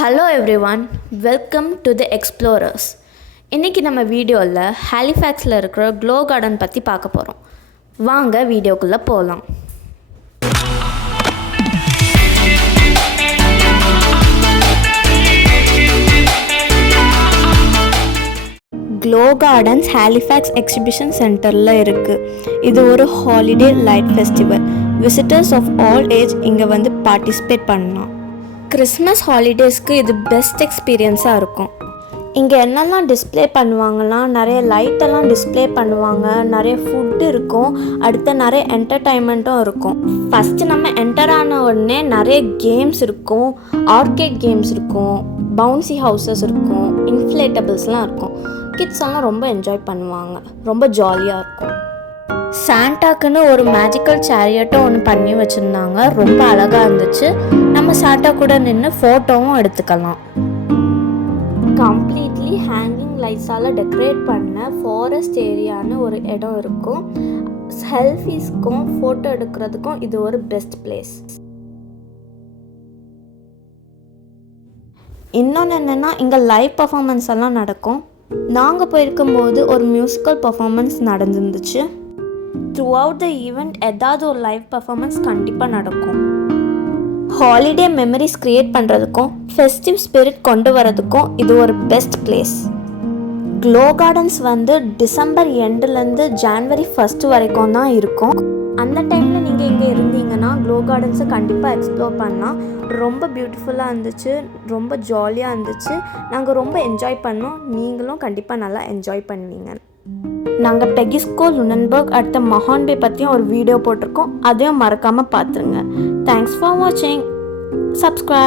Hello everyone, welcome to the explorers. இன்றைக்கி நம்ம வீடியோவில் ஹாலிஃபேக்ஸில் இருக்கிற க்ளோ கார்டன் பற்றி பார்க்க போகிறோம். வாங்க வீடியோக்குள்ளே போகலாம். க்ளோ கார்டன்ஸ் ஹாலிஃபேக்ஸ் எக்ஸிபிஷன் சென்டரில் இருக்குது. இது ஒரு holiday light festival. Visitors of all age இங்கே வந்து பார்ட்டிசிபேட் பண்ணலாம். கிறிஸ்மஸ் ஹாலிடேஸ்க்கு இது பெஸ்ட் எக்ஸ்பீரியன்ஸாக இருக்கும். இங்கே என்னெல்லாம் டிஸ்பிளே பண்ணுவாங்கன்னா, நிறைய லைட்டெல்லாம் டிஸ்பிளே பண்ணுவாங்க, நிறைய ஃபுட்டு இருக்கும், அடுத்து நிறைய என்டர்டைன்மெண்ட்டும் இருக்கும். ஃபஸ்ட்டு நம்ம என்டர் ஆன உடனே நிறைய கேம்ஸ் இருக்கும், ஆர்கேட் கேம்ஸ் இருக்கும், பவுன்சி ஹவுசஸ் இருக்கும், இன்ஃப்ளேட்டபிள்ஸ்லாம் இருக்கும். கிட்ஸ் எல்லாம் ரொம்ப என்ஜாய் பண்ணுவாங்க, ரொம்ப ஜாலியாக இருக்கும். சாண்டாக்குன்னு ஒரு மேஜிக்கல் சேரியட்டும் ஒன்று பண்ணி வச்சுருந்தாங்க, ரொம்ப அழகாக இருந்துச்சு. நம்ம சாண்டா கூட நின்று ஃபோட்டோவும் எடுத்துக்கலாம். கம்ப்ளீட்லி ஹேங்கிங் லைட்ஸால் டெக்கரேட் பண்ண ஃபாரஸ்ட் ஏரியான்னு ஒரு இடம் இருக்கும். செல்ஃபீஸ்க்கும் ஃபோட்டோ எடுக்கிறதுக்கும் இது ஒரு பெஸ்ட் பிளேஸ். இன்னொன்று என்னென்னா, இங்கே லைவ் பர்ஃபார்மன்ஸ் எல்லாம் நடக்கும். நாங்கள் போயிருக்கும்போது ஒரு மியூசிக்கல் பர்ஃபார்மன்ஸ் நடந்துருந்துச்சு. த்ரூ அவுட் த ஈவெண்ட் ஏதாவது ஒரு லைவ் பர்ஃபார்மன்ஸ் கண்டிப்பாக நடக்கும். ஹாலிடே மெமரிஸ் க்ரியேட் பண்ணுறதுக்கும் ஃபெஸ்டிவ் ஸ்பிரிட் கொண்டு வரதுக்கும் இது ஒரு பெஸ்ட் பிளேஸ். க்ளோ கார்டன்ஸ் வந்து டிசம்பர் எண்டுலேருந்து ஜான்வரி 1 வரைக்கும் தான் இருக்கும். அந்த டைமில் நீங்கள் இங்கே இருந்தீங்கன்னா க்ளோ கார்டன்ஸை கண்டிப்பாக எக்ஸ்ப்ளோர் பண்ணலாம். ரொம்ப பியூட்டிஃபுல்லாக இருந்துச்சு, ரொம்ப ஜாலியாக இருந்துச்சு. நாங்கள் ரொம்ப என்ஜாய் பண்ணோம். நீங்களும் கண்டிப்பாக நல்லா என்ஜாய் பண்ணுவீங்க. நாங்கள் பெகிஸ்கோ, லுனன்பர்க், அடுத்த மஹான் பே பற்றியும் ஒரு வீடியோ போட்டிருக்கோம். அதையும் மறக்காமல் பார்த்துருங்க. தேங்க்ஸ் ஃபார் வாட்சிங். சப்ஸ்கிரைப்.